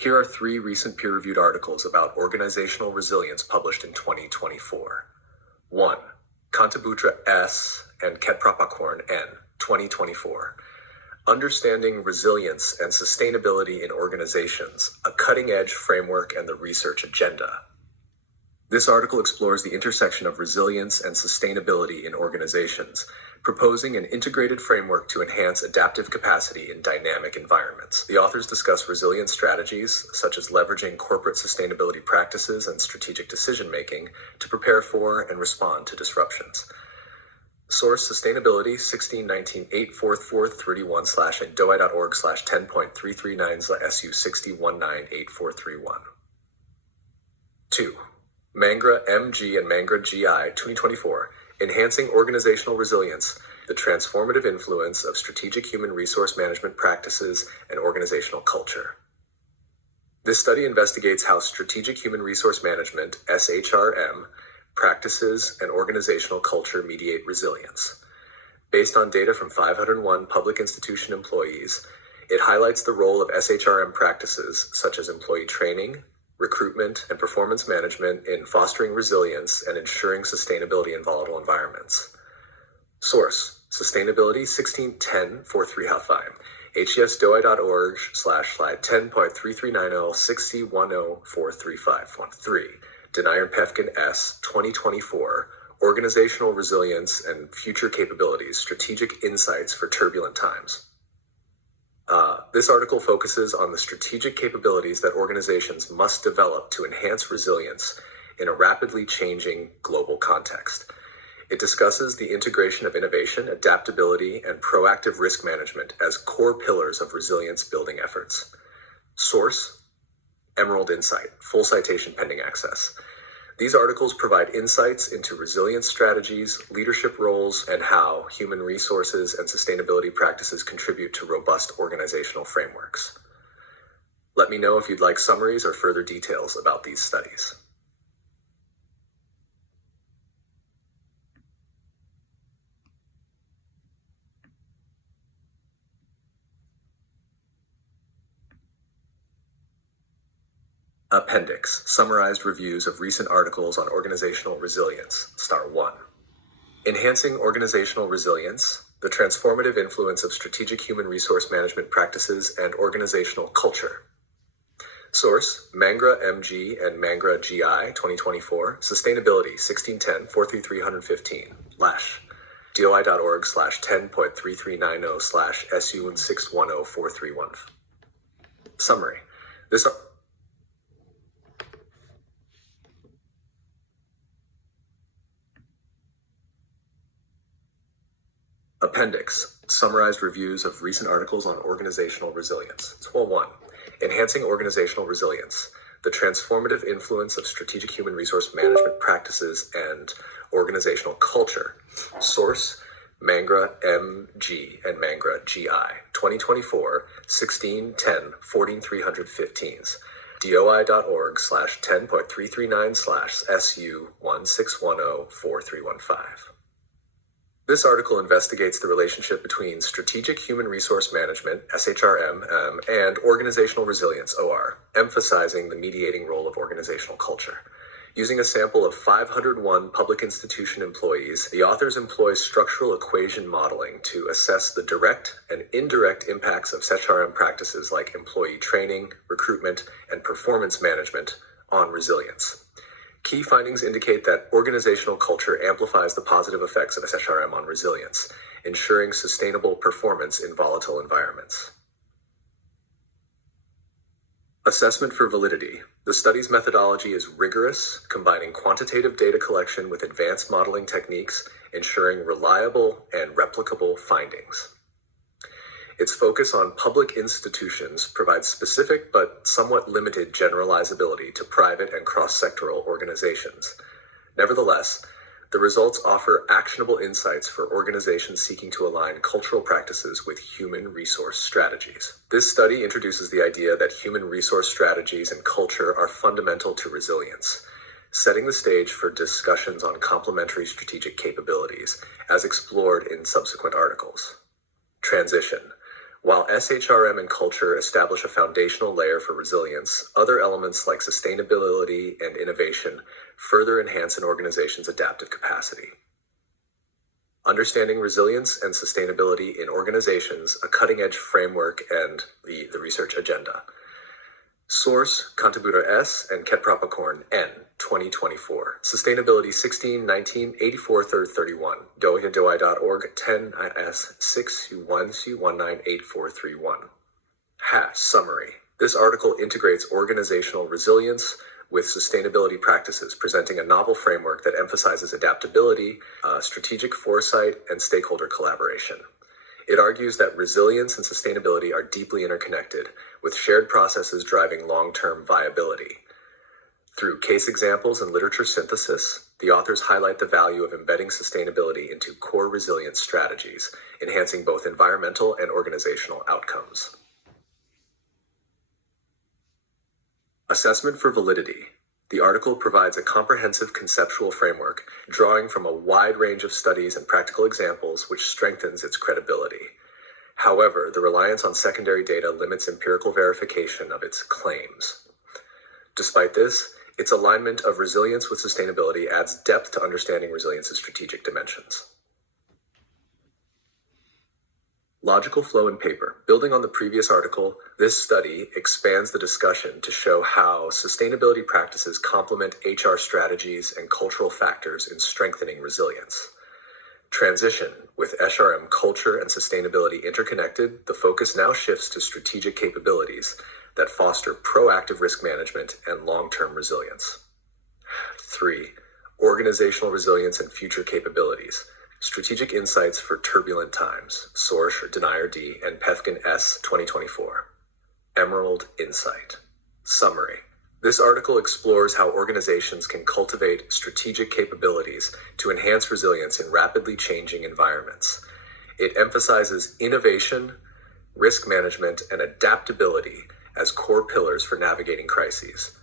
Here are 3 recent peer-reviewed articles about organizational resilience published in 2024. 1. Kantabutra S. and Ketprapakorn N. 2024. Understanding Resilience and Sustainability in Organizations, a Cutting-Edge Framework and the Research Agenda. This article explores the intersection of resilience and sustainability in organizations, proposing an integrated framework to enhance adaptive capacity in dynamic environments. The authors discuss resilience strategies, such as leveraging corporate sustainability practices and strategic decision-making to prepare for and respond to disruptions. Source: Sustainability 1619-84431/ and doi.org/10.339/SU60198431. 2. Mangra M.G. and Mangra G.I. 2024, Enhancing Organizational Resilience, the Transformative Influence of Strategic Human Resource Management Practices and Organizational Culture. This study investigates how strategic human resource management, SHRM, practices and organizational culture mediate resilience. Based on data from 501 public institution employees, it highlights the role of SHRM practices such as employee training, recruitment, and performance management in fostering resilience and ensuring sustainability in volatile environments. Source: Sustainability 1610-4355, HES-DOI.org/10.3390-6C104351-3, Denayer Pefkin S. 2024, Organizational Resilience and Future Capabilities, Strategic Insights for Turbulent Times. This article focuses on the strategic capabilities that organizations must develop to enhance resilience in a rapidly changing global context. It discusses the integration of innovation, adaptability, and proactive risk management as core pillars of resilience building efforts. Source: Emerald Insight, full citation pending access. These articles provide insights into resilience strategies, leadership roles, and how human resources and sustainability practices contribute to robust organizational frameworks. Let me know if you'd like summaries or further details about these studies. Appendix: Summarized reviews of recent articles on organizational resilience. Star 1. Enhancing Organizational Resilience, the Transformative Influence of Strategic Human Resource Management Practices and Organizational Culture. Source: Mangra M.G. and Mangra G.I. 2024, Sustainability 1610-43315, Lash, doi.org/10.3390/SU610431. Summary. Appendix: Summarized reviews of recent articles on organizational resilience. 1. Enhancing Organizational Resilience, the Transformative Influence of Strategic Human Resource Management Practices and Organizational Culture. Source: Mangra M.G. and Mangra G.I. 2024, 1610-14315, doi.org/10.339/SU16104315. This article investigates the relationship between strategic human resource management, SHRM, and organizational resilience, OR, emphasizing the mediating role of organizational culture. Using a sample of 501 public institution employees, the authors employ structural equation modeling to assess the direct and indirect impacts of SHRM practices like employee training, recruitment, and performance management on resilience. Key findings indicate that organizational culture amplifies the positive effects of SHRM on resilience, ensuring sustainable performance in volatile environments. Assessment for validity. The study's methodology is rigorous, combining quantitative data collection with advanced modeling techniques, ensuring reliable and replicable findings. Its focus on public institutions provides specific but somewhat limited generalizability to private and cross-sectoral organizations. Nevertheless, the results offer actionable insights for organizations seeking to align cultural practices with human resource strategies. This study introduces the idea that human resource strategies and culture are fundamental to resilience, setting the stage for discussions on complementary strategic capabilities, as explored in subsequent articles. Transition. While SHRM and culture establish a foundational layer for resilience, other elements like sustainability and innovation further enhance an organization's adaptive capacity. Understanding resilience and sustainability in organizations, a cutting-edge framework, and the research agenda. Source, Contributor S and Ketprapakorn, N, 2024. Sustainability 16, 19, 84, 31. doai.org, 10 IS 6 U1 C198431. Summary. This article integrates organizational resilience with sustainability practices, presenting a novel framework that emphasizes adaptability, strategic foresight, and stakeholder collaboration. It argues that resilience and sustainability are deeply interconnected, with shared processes driving long-term viability. Through case examples and literature synthesis, the authors highlight the value of embedding sustainability into core resilience strategies, enhancing both environmental and organizational outcomes. Assessment for validity. The article provides a comprehensive conceptual framework, drawing from a wide range of studies and practical examples, which strengthens its credibility. However, the reliance on secondary data limits empirical verification of its claims. Despite this, its alignment of resilience with sustainability adds depth to understanding resilience's strategic dimensions. Logical flow in paper. Building on the previous article, this study expands the discussion to show how sustainability practices complement HR strategies and cultural factors in strengthening resilience. Transition. With SRM culture and sustainability interconnected, the focus now shifts to strategic capabilities that foster proactive risk management and long-term resilience. 3. Organizational resilience and future capabilities. Strategic Insights for Turbulent Times. Source, Denier D. and Pefkin S. 2024. Emerald Insight. Summary. This article explores how organizations can cultivate strategic capabilities to enhance resilience in rapidly changing environments. It emphasizes innovation, risk management, and adaptability as core pillars for navigating crises.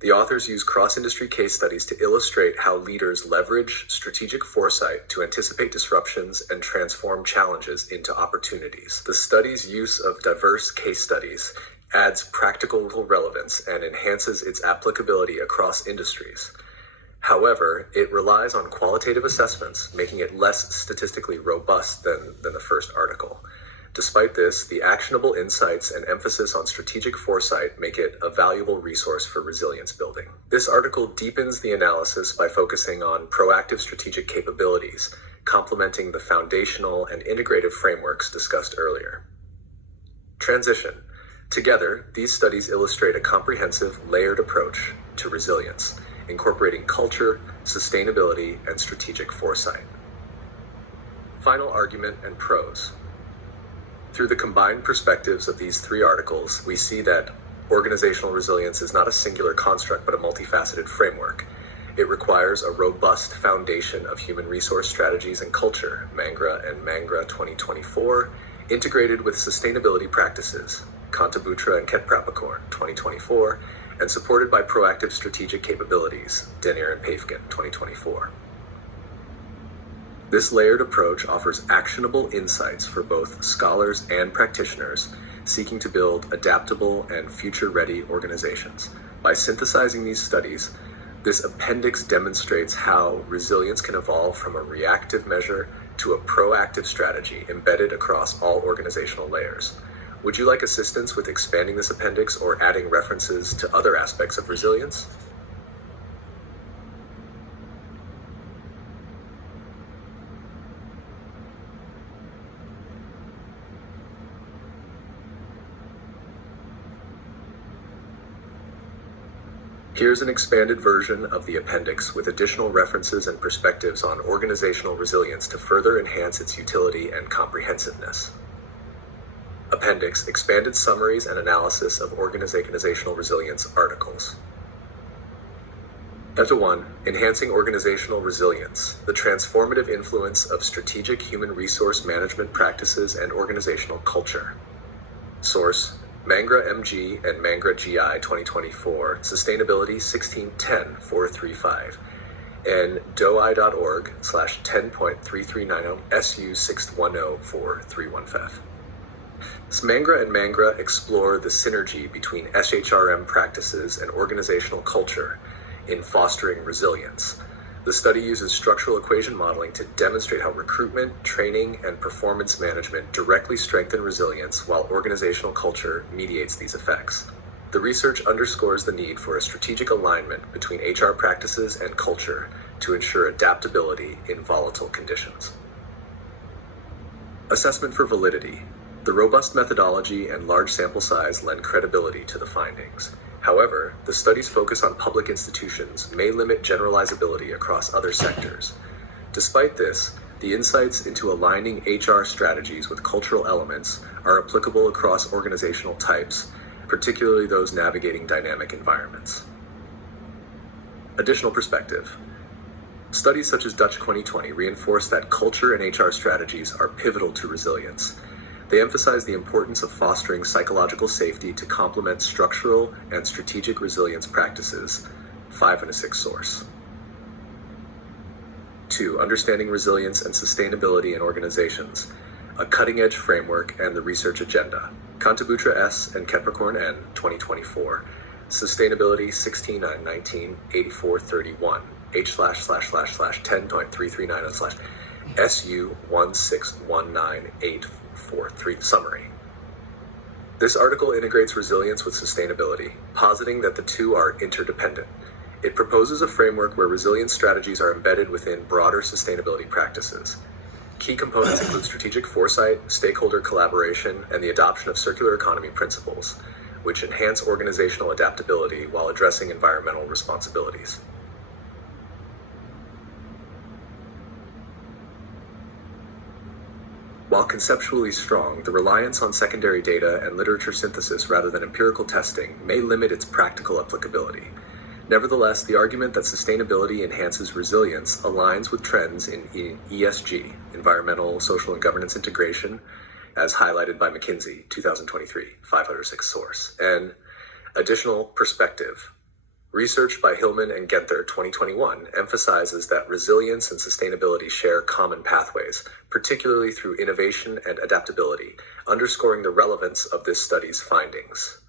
The authors use cross-industry case studies to illustrate how leaders leverage strategic foresight to anticipate disruptions and transform challenges into opportunities. The study's use of diverse case studies adds practical relevance and enhances its applicability across industries. However, it relies on qualitative assessments, making it less statistically robust than the first article. Despite this, the actionable insights and emphasis on strategic foresight make it a valuable resource for resilience building. This article deepens the analysis by focusing on proactive strategic capabilities, complementing the foundational and integrative frameworks discussed earlier. Transition. Together, these studies illustrate a comprehensive, layered approach to resilience, incorporating culture, sustainability, and strategic foresight. Final argument and pros. Through the combined perspectives of these three articles, we see that organizational resilience is not a singular construct, but a multifaceted framework. It requires a robust foundation of human resource strategies and culture, Mangra and Mangra 2024, integrated with sustainability practices, Contributra and Ketprapakorn 2024, and supported by proactive strategic capabilities, Denier and Pefkin 2024. This layered approach offers actionable insights for both scholars and practitioners seeking to build adaptable and future-ready organizations. By synthesizing these studies, this appendix demonstrates how resilience can evolve from a reactive measure to a proactive strategy embedded across all organizational layers. Would you like assistance with expanding this appendix or adding references to other aspects of resilience? Here's an expanded version of the appendix with additional references and perspectives on organizational resilience to further enhance its utility and comprehensiveness. Appendix: Expanded summaries and analysis of organizational resilience articles. Chapter 1. Enhancing Organizational Resilience: The Transformative Influence of Strategic Human Resource Management Practices and Organizational Culture. Source: Mangra MG and Mangra GI 2024, Sustainability 1610-435, and doai.org/10.3390 SU 610431. Smangra and Mangra explore the synergy between SHRM practices and organizational culture in fostering resilience. The study uses structural equation modeling to demonstrate how recruitment, training, and performance management directly strengthen resilience while organizational culture mediates these effects. The research underscores the need for a strategic alignment between HR practices and culture to ensure adaptability in volatile conditions. Assessment for validity. The robust methodology and large sample size lend credibility to the findings. However, the study's focus on public institutions may limit generalizability across other sectors. Despite this, the insights into aligning HR strategies with cultural elements are applicable across organizational types, particularly those navigating dynamic environments. Additional perspective. Studies such as Dutch 2020 reinforce that culture and HR strategies are pivotal to resilience. They emphasize the importance of fostering psychological safety to complement structural and strategic resilience practices. 5 and a 6 source. 2. Understanding resilience and sustainability in organizations, a cutting-edge framework and the research agenda. Cantabutra S. and Capricorn N. 2024. Sustainability 16/9/19/8431. H//10.339/SU1619843. Summary. This article integrates resilience with sustainability, positing that the two are interdependent. It proposes a framework where resilience strategies are embedded within broader sustainability practices. Key components include strategic foresight, stakeholder collaboration, and the adoption of circular economy principles, which enhance organizational adaptability while addressing environmental responsibilities. While conceptually strong, the reliance on secondary data and literature synthesis rather than empirical testing may limit its practical applicability. Nevertheless, the argument that sustainability enhances resilience aligns with trends in ESG, environmental, social, and governance integration, as highlighted by McKinsey, 2023, 506 source. And additional perspective. Research by Hillman and Genther, 2021, emphasizes that resilience and sustainability share common pathways, particularly through innovation and adaptability, underscoring the relevance of this study's findings.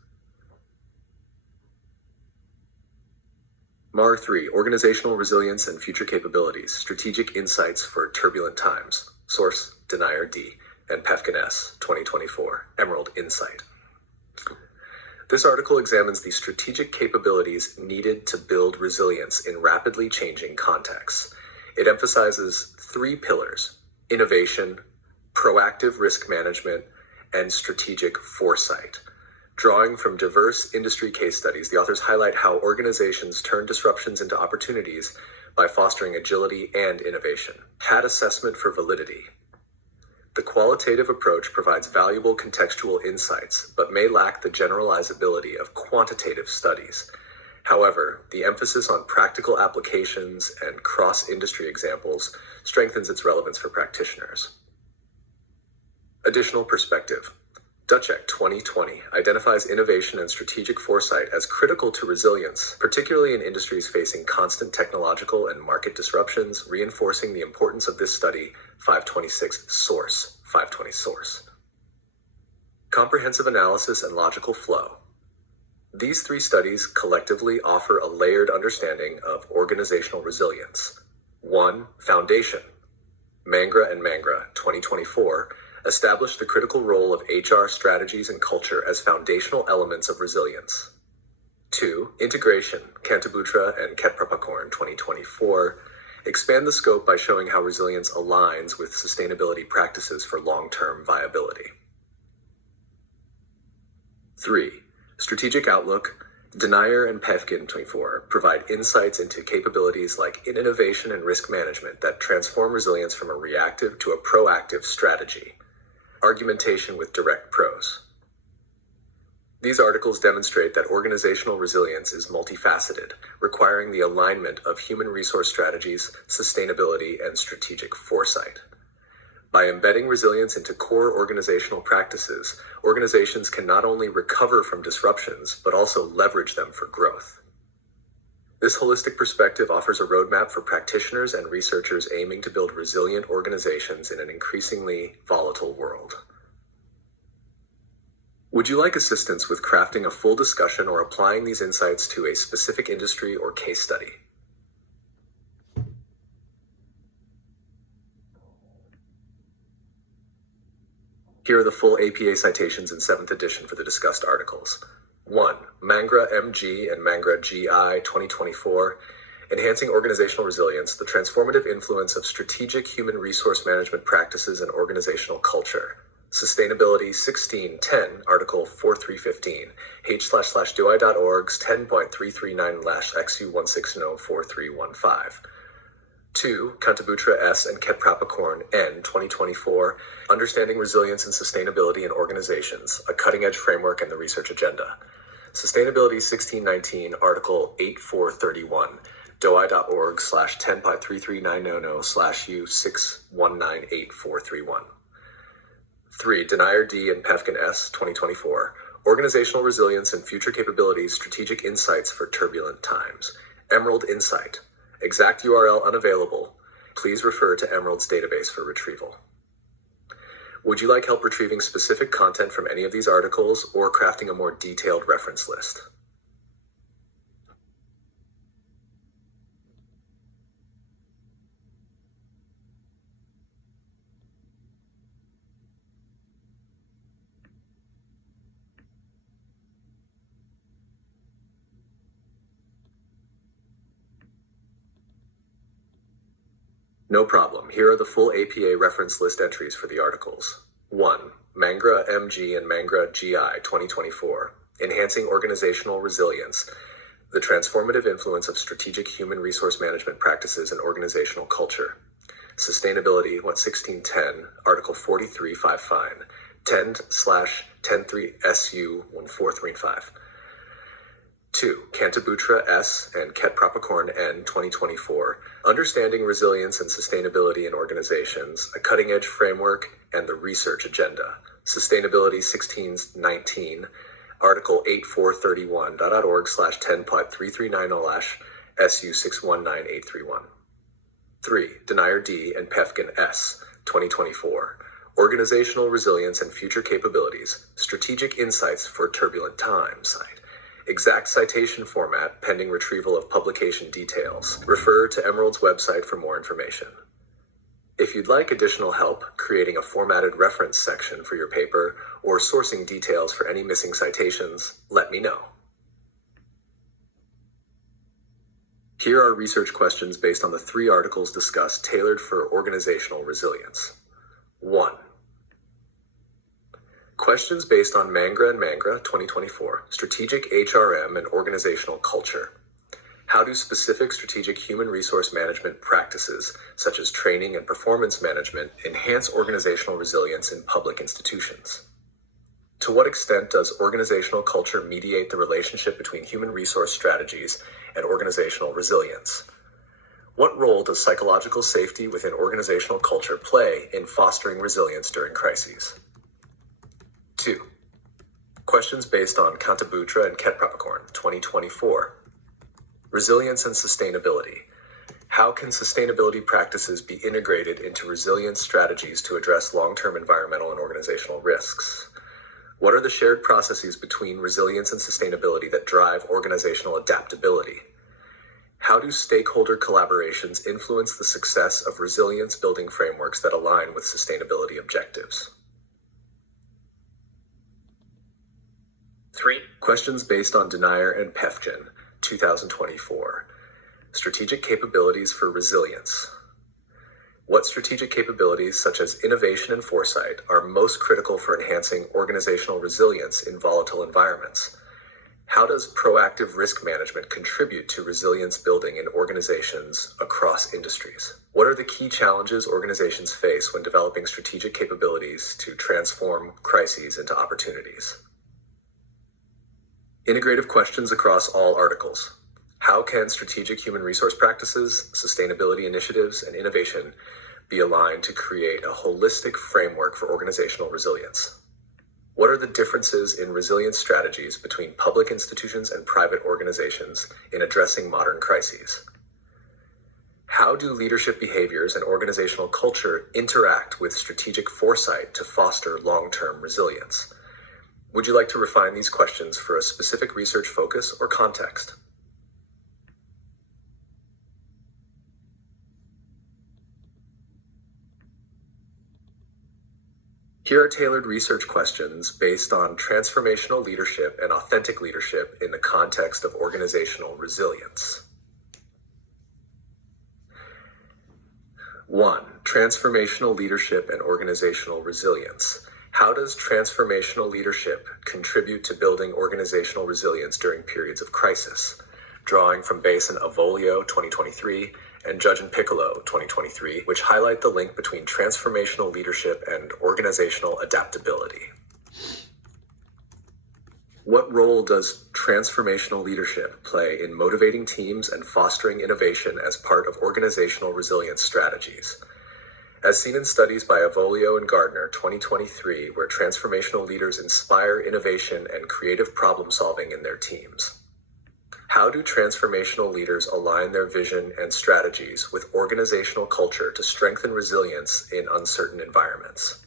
MAR 3, Organizational Resilience and Future Capabilities, Strategic Insights for Turbulent Times. Source, Denier D. and Pefkin S. 2024, Emerald Insight. This article examines the strategic capabilities needed to build resilience in rapidly changing contexts. It emphasizes 3 pillars: innovation, proactive risk management, and strategic foresight. Drawing from diverse industry case studies, the authors highlight how organizations turn disruptions into opportunities by fostering agility and innovation. HAT assessment for validity. The qualitative approach provides valuable contextual insights, but may lack the generalizability of quantitative studies. However, the emphasis on practical applications and cross-industry examples strengthens its relevance for practitioners. Additional perspective. Duchek 2020 identifies innovation and strategic foresight as critical to resilience, particularly in industries facing constant technological and market disruptions, reinforcing the importance of this study. 526 source. 520 source. Comprehensive analysis and logical flow. These 3 studies collectively offer a layered understanding of organizational resilience. 1. Foundation. Mangra and Mangra 2024 established the critical role of HR strategies and culture as foundational elements of resilience. 2. Integration. Cantabutra and Ketprapakorn 2024 expand the scope by showing how resilience aligns with sustainability practices for long-term viability. 3. Strategic outlook. Denier and Pefkin 24 provide insights into capabilities like innovation and risk management that transform resilience from a reactive to a proactive strategy. Argumentation with direct prose. These articles demonstrate that organizational resilience is multifaceted, requiring the alignment of human resource strategies, sustainability, and strategic foresight. By embedding resilience into core organizational practices, organizations can not only recover from disruptions, but also leverage them for growth. This holistic perspective offers a roadmap for practitioners and researchers aiming to build resilient organizations in an increasingly volatile world. Would you like assistance with crafting a full discussion or applying these insights to a specific industry or case study? Here are the full APA citations in 7th edition for the discussed articles. 1. Mangra MG and Mangra GI 2024, Enhancing Organizational Resilience, the Transformative Influence of Strategic Human Resource Management Practices and Organizational Culture. Sustainability 1610, Article 4315, h/doi.org's 10.339/XU1604315. 2. Cantabutra S. and Ketprapakorn N. 2024, Understanding Resilience and Sustainability in Organizations, a Cutting-Edge Framework and the Research Agenda. Sustainability 1619, Article 8431, doi.org/10.33900/U6198431. 3. Denier D. and Pefkin S. 2024, Organizational Resilience and Future Capabilities, Strategic Insights for Turbulent Times. Emerald Insight. Exact URL unavailable. Please refer to Emerald's database for retrieval. Would you like help retrieving specific content from any of these articles or crafting a more detailed reference list? No problem. Here are the full APA reference list entries for the articles. 1. Mangra MG and Mangra GI 2024, Enhancing Organizational Resilience, the Transformative Influence of Strategic Human Resource Management Practices and Organizational Culture. Sustainability 1610, Article 4355, 10/103SU1435. 2. Cantabutra S. and Ketprapakorn N. 2024, Understanding Resilience and Sustainability in Organizations, a Cutting-Edge Framework and the Research Agenda. Sustainability 1619, Article 8431.org/10.339/SU619831. 3. Denier D. and Pefkin S. 2024, Organizational Resilience and Future Capabilities, Strategic Insights for Turbulent Times. Exact citation format pending retrieval of publication details. Refer to Emerald's website for more information. If you'd like additional help creating a formatted reference section for your paper or sourcing details for any missing citations, let me know. Here are research questions based on the 3 articles discussed tailored for organizational resilience. 1. Questions based on Mangra and Mangra 2024, Strategic HRM and Organizational Culture. How do specific strategic human resource management practices, such as training and performance management, enhance organizational resilience in public institutions? To what extent does organizational culture mediate the relationship between human resource strategies and organizational resilience? What role does psychological safety within organizational culture play in fostering resilience during crises? 2. Questions based on Cantabutra and Ketprapakorn 2024. Resilience and Sustainability. How can sustainability practices be integrated into resilience strategies to address long-term environmental and organizational risks? What are the shared processes between resilience and sustainability that drive organizational adaptability? How do stakeholder collaborations influence the success of resilience building frameworks that align with sustainability objectives? 3. Questions based on Denier and Pefkin, 2024. Strategic Capabilities for Resilience. What strategic capabilities, such as innovation and foresight, are most critical for enhancing organizational resilience in volatile environments? How does proactive risk management contribute to resilience building in organizations across industries? What are the key challenges organizations face when developing strategic capabilities to transform crises into opportunities? Integrative questions across all articles. How can strategic human resource practices, sustainability initiatives, and innovation be aligned to create a holistic framework for organizational resilience? What are the differences in resilience strategies between public institutions and private organizations in addressing modern crises? How do leadership behaviors and organizational culture interact with strategic foresight to foster long-term resilience? Would you like to refine these questions for a specific research focus or context? Here are tailored research questions based on transformational leadership and authentic leadership in the context of organizational resilience. 1. Transformational leadership and organizational resilience. How does transformational leadership contribute to building organizational resilience during periods of crisis? Drawing from Bass and Avolio 2023 and Judge and Piccolo 2023, which highlight the link between transformational leadership and organizational adaptability. What role does transformational leadership play in motivating teams and fostering innovation as part of organizational resilience strategies? As seen in studies by Avolio and Gardner 2023, where transformational leaders inspire innovation and creative problem solving in their teams. How do transformational leaders align their vision and strategies with organizational culture to strengthen resilience in uncertain environments?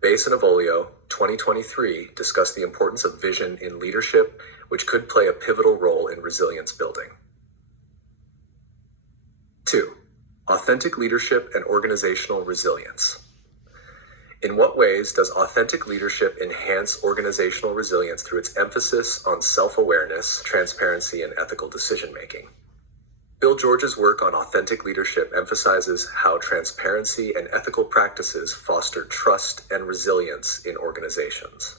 Bass and Avolio 2023 discuss the importance of vision in leadership, which could play a pivotal role in resilience building. 2. Authentic leadership and organizational resilience. In what ways does authentic leadership enhance organizational resilience through its emphasis on self-awareness, transparency, and ethical decision-making? Bill George's work on authentic leadership emphasizes how transparency and ethical practices foster trust and resilience in organizations.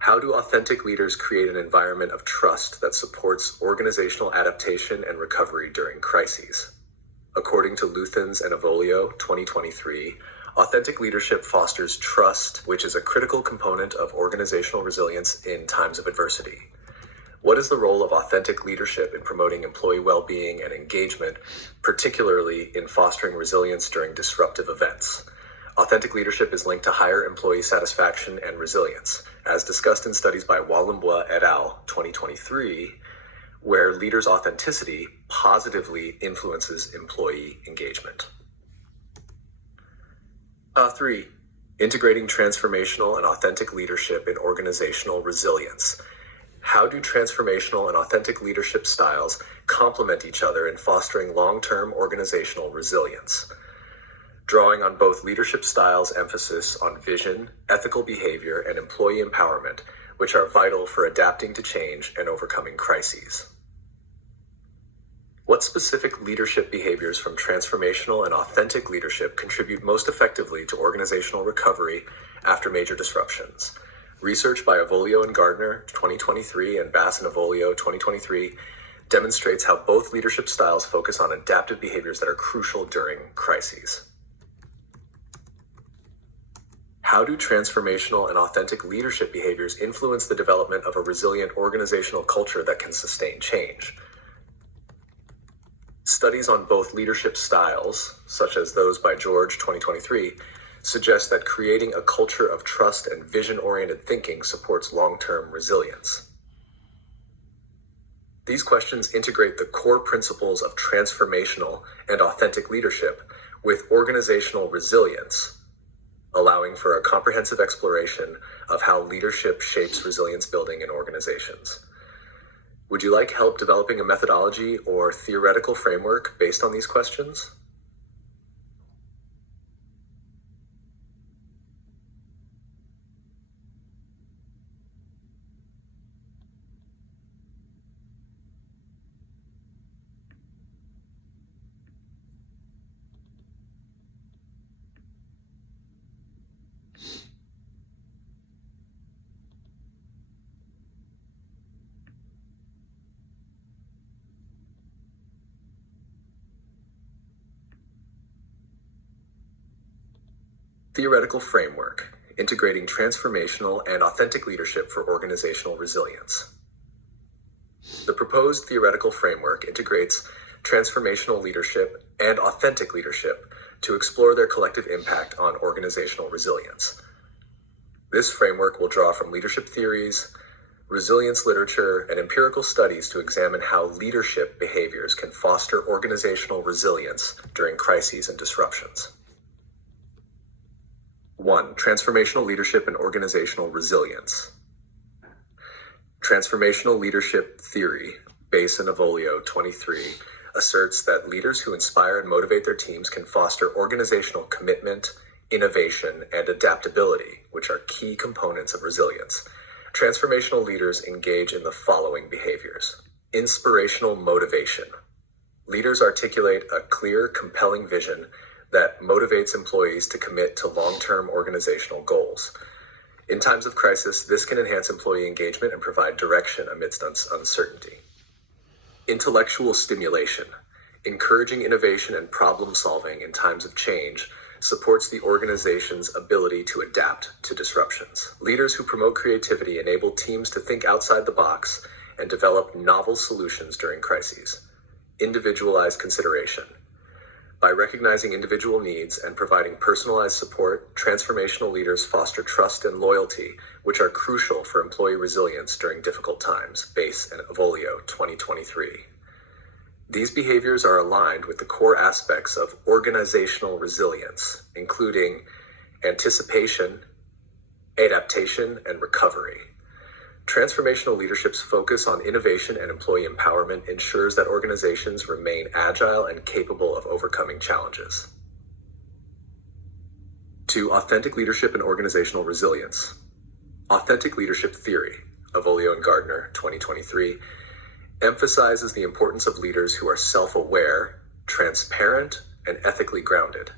How do authentic leaders create an environment of trust that supports organizational adaptation and recovery during crises? According to Luthans and Avolio 2023, authentic leadership fosters trust, which is a critical component of organizational resilience in times of adversity. What is the role of authentic leadership in promoting employee well-being and engagement, particularly in fostering resilience during disruptive events? Authentic leadership is linked to higher employee satisfaction and resilience, as discussed in studies by Wallenbois et al. 2023, where leaders' authenticity positively influences employee engagement. 3. Integrating transformational and authentic leadership in organizational resilience. How do transformational and authentic leadership styles complement each other in fostering long-term organizational resilience? Drawing on both leadership styles' emphasis on vision, ethical behavior, and employee empowerment, which are vital for adapting to change and overcoming crises. What specific leadership behaviors from transformational and authentic leadership contribute most effectively to organizational recovery after major disruptions? Research by Avolio and Gardner 2023 and Bass and Avolio 2023 demonstrates how both leadership styles focus on adaptive behaviors that are crucial during crises. How do transformational and authentic leadership behaviors influence the development of a resilient organizational culture that can sustain change? Studies on both leadership styles, such as those by George 2023, suggest that creating a culture of trust and vision-oriented thinking supports long-term resilience. These questions integrate the core principles of transformational and authentic leadership with organizational resilience, allowing for a comprehensive exploration of how leadership shapes resilience building in organizations. Would you like help developing a methodology or theoretical framework based on these questions? Theoretical framework, integrating transformational and authentic leadership for organizational resilience. The proposed theoretical framework integrates transformational leadership and authentic leadership to explore their collective impact on organizational resilience. This framework will draw from leadership theories, resilience literature, and empirical studies to examine how leadership behaviors can foster organizational resilience during crises and disruptions. 1. Transformational leadership and organizational resilience. Transformational leadership theory, Bass and Avolio 23, asserts that leaders who inspire and motivate their teams can foster organizational commitment, innovation, and adaptability, which are key components of resilience. Transformational leaders engage in the following behaviors. Inspirational motivation. Leaders articulate a clear, compelling vision that motivates employees to commit to long-term organizational goals. In times of crisis, this can enhance employee engagement and provide direction amidst uncertainty. Intellectual stimulation. Encouraging innovation and problem solving in times of change supports the organization's ability to adapt to disruptions. Leaders who promote creativity enable teams to think outside the box and develop novel solutions during crises. Individualized consideration. By recognizing individual needs and providing personalized support, transformational leaders foster trust and loyalty, which are crucial for employee resilience during difficult times. Bass and Avolio 2023. These behaviors are aligned with the core aspects of organizational resilience, including anticipation, adaptation, and recovery. Transformational leadership's focus on innovation and employee empowerment ensures that organizations remain agile and capable of overcoming challenges. 2. Authentic leadership and organizational resilience. Authentic leadership theory, Avolio and Gardner 2023, emphasizes the importance of leaders who are self-aware, transparent, and ethically grounded.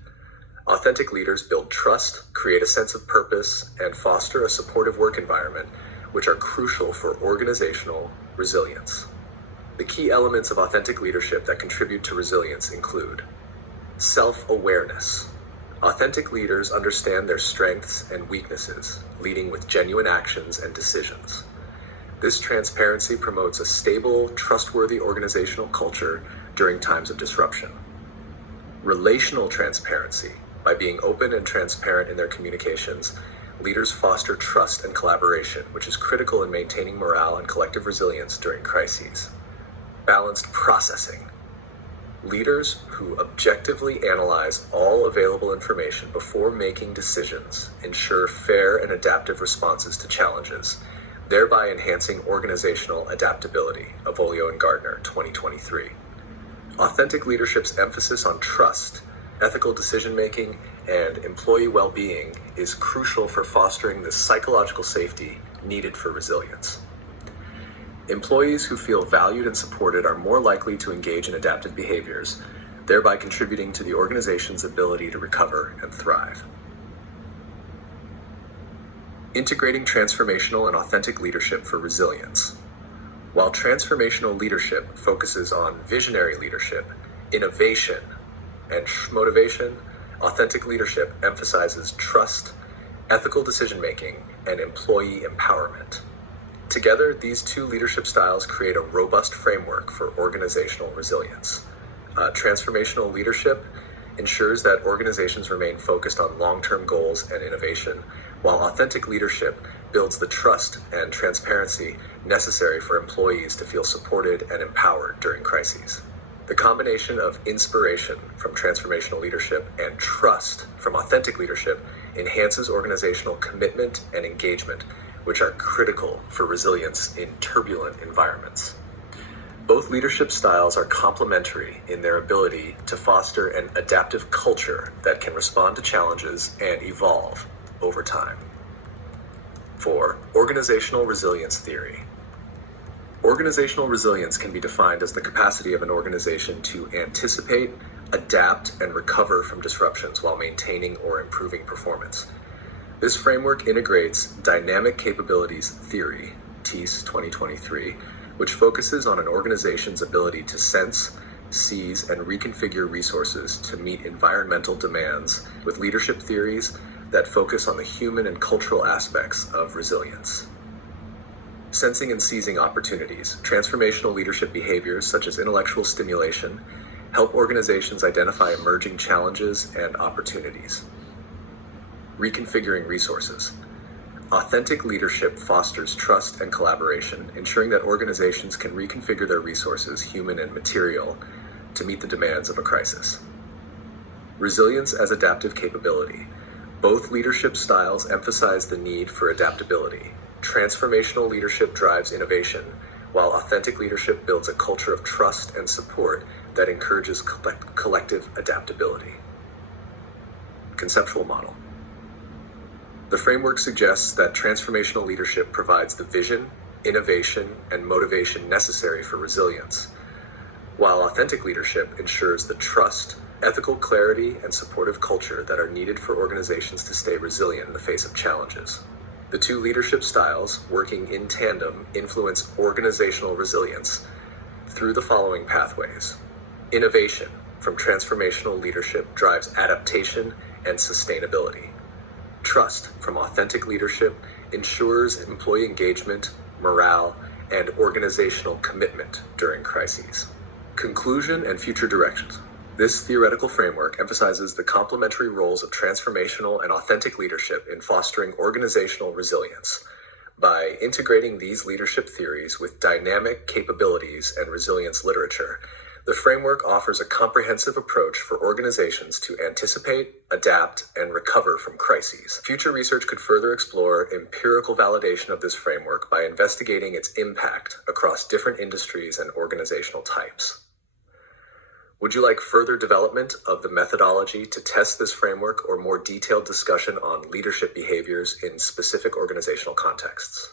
Authentic leaders build trust, create a sense of purpose, and foster a supportive work environment, which are crucial for organizational resilience. The key elements of authentic leadership that contribute to resilience include self-awareness. Authentic leaders understand their strengths and weaknesses, leading with genuine actions and decisions. This transparency promotes a stable, trustworthy organizational culture during times of disruption. Relational transparency. By being open and transparent in their communications, leaders foster trust and collaboration, which is critical in maintaining morale and collective resilience during crises. Balanced processing. Leaders who objectively analyze all available information before making decisions ensure fair and adaptive responses to challenges, thereby enhancing organizational adaptability. Avolio and Gardner 2023. Authentic leadership's emphasis on trust, ethical decision-making, and employee well-being is crucial for fostering the psychological safety needed for resilience. Employees who feel valued and supported are more likely to engage in adaptive behaviors, thereby contributing to the organization's ability to recover and thrive. Integrating transformational and authentic leadership for resilience. While transformational leadership focuses on visionary leadership, innovation, and motivation, authentic leadership emphasizes trust, ethical decision-making, and employee empowerment. Together, these two leadership styles create a robust framework for organizational resilience. Transformational leadership ensures that organizations remain focused on long-term goals and innovation, while authentic leadership builds the trust and transparency necessary for employees to feel supported and empowered during crises. The combination of inspiration from transformational leadership and trust from authentic leadership enhances organizational commitment and engagement, which are critical for resilience in turbulent environments. Both leadership styles are complementary in their ability to foster an adaptive culture that can respond to challenges and evolve over time. 4. Organizational resilience theory. Organizational resilience can be defined as the capacity of an organization to anticipate, adapt, and recover from disruptions while maintaining or improving performance. This framework integrates dynamic capabilities theory, TEAS 2023, which focuses on an organization's ability to sense, seize, and reconfigure resources to meet environmental demands, with leadership theories that focus on the human and cultural aspects of resilience. Sensing and seizing opportunities. Transformational leadership behaviors such as intellectual stimulation help organizations identify emerging challenges and opportunities. Reconfiguring resources. Authentic leadership fosters trust and collaboration, ensuring that organizations can reconfigure their resources, human and material, to meet the demands of a crisis. Resilience as adaptive capability. Both leadership styles emphasize the need for adaptability. Transformational leadership drives innovation, while authentic leadership builds a culture of trust and support that encourages collective adaptability. Conceptual model. The framework suggests that transformational leadership provides the vision, innovation, and motivation necessary for resilience, while authentic leadership ensures the trust, ethical clarity, and supportive culture that are needed for organizations to stay resilient in the face of challenges. The two leadership styles, working in tandem, influence organizational resilience through the following pathways. Innovation from transformational leadership drives adaptation and sustainability. Trust from authentic leadership ensures employee engagement, morale, and organizational commitment during crises. Conclusion and future directions. This theoretical framework emphasizes the complementary roles of transformational and authentic leadership in fostering organizational resilience. By integrating these leadership theories with dynamic capabilities and resilience literature, the framework offers a comprehensive approach for organizations to anticipate, adapt, and recover from crises. Future research could further explore empirical validation of this framework by investigating its impact across different industries and organizational types. Would you like further development of the methodology to test this framework or more detailed discussion on leadership behaviors in specific organizational contexts?